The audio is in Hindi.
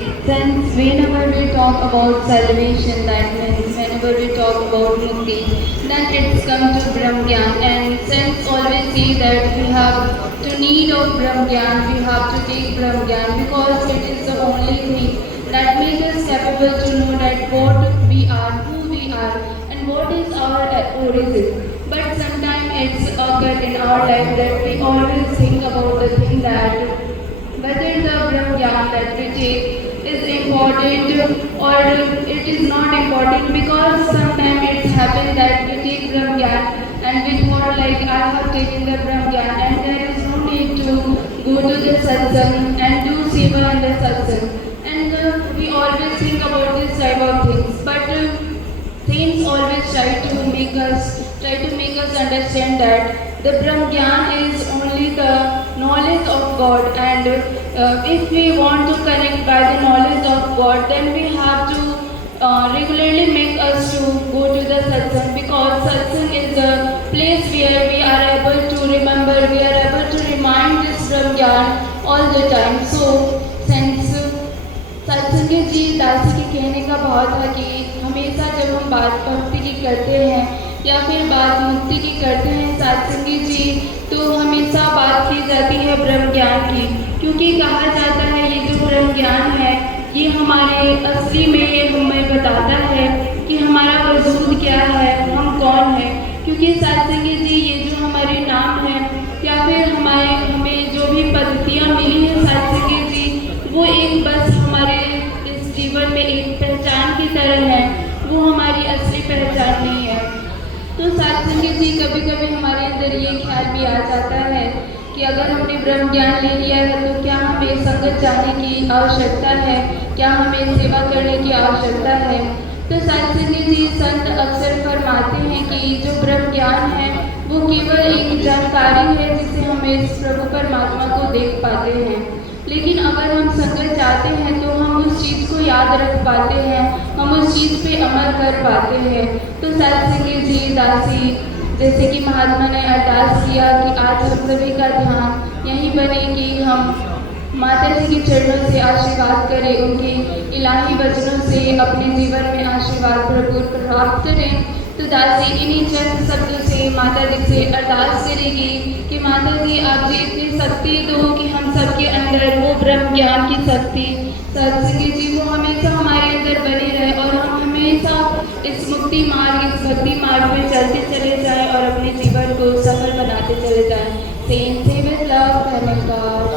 Since whenever we talk about salvation, that means whenever we talk about mukti, then it's come to Brahmgyan. And since always say that we have to need of Brahmgyan, we have to take Brahmgyan because it is the only thing that makes us capable to know that what we are, who we are, and what is our origin. But sometimes it's occurred in our life that we always think about the thing that whether the Brahmgyan that we take is important or it is not important, because sometimes it's happened that we take Brahmgyan and we thought like I have taken the Brahmgyan and there is no need to go to the satsang and do seva in the satsang, and we always think about this type of things, but saints always try to make us understand that the Brahmgyan is only the knowledge of God, and if we want to connect by the knowledge of God, then we have to regularly make us to go to the satsang, because satsang is the place where we are able to remember, we are able to remind this Brahmgyan all the time. So since सत्संगी जी दासी के कहने का भाव था कि हमेशा जब हम बात भक्ति की करते हैं या फिर बात मुक्ति की करते हैं सत्संगी जी, तो हमेशा बात की जाती है ब्रह्म ज्ञान की, क्योंकि कहा जाता है ये जो ब्रह्म ज्ञान है ये हमारे असली में ये हमें बताता है कि हमारा वजूद क्या है, हम कौन है। क्योंकि सत्संगी जी ये जो हमारे नाम है या फिर हमें जो भी पद्धतियाँ मिली है सत्संगी जी, वो एक बस हमारे इस जीवन में एक पहचान की तरह है, वो हमारी असली पहचान नहीं है। तो सत्संगी जी कभी कभी हमारे अंदर ये ख्याल भी आ जाता है कि अगर हमने ब्रह्म ज्ञान ले लिया है तो क्या हमें संगत जाने की आवश्यकता है, क्या हमें सेवा करने की आवश्यकता है। तो सत्संगी जी संत अक्सर फरमाते हैं कि जो ब्रह्म ज्ञान है वो केवल एक जानकारी है जिससे हम इस प्रभु परमात्मा को देख पाते हैं, लेकिन अगर हम संगत चाहते हैं तो हम उस चीज़ को याद रख पाते हैं, हम उस चीज़ पे अमल कर पाते हैं। तो सत्संगी जी दासी जैसे कि महात्मा ने अरदास किया कि आज हम सभी का ध्यान यहीं बने कि हम माता जी के चरणों से आशीर्वाद करें, उनके इलाही वचनों से अपने जीवन में आशीर्वाद भरपूर प्राप्त करें। तो दासी इन्हीं चंद शब्दों से माता जी से अरदास करेगी कि माता जी आप जी इतनी शक्ति दो कि हम सबके अंदर वो ब्रह्म ज्ञान की शक्ति सत्संगी जी वो हमेशा हमारे अंदर बनी रहे और हम हमेशा इस मुक्ति मार्ग, इस भक्ति मार्ग में चलते चले जाएं और अपने जीवन को सफल बनाते चले जाएं। सेम से विद लव, धन्यवाद।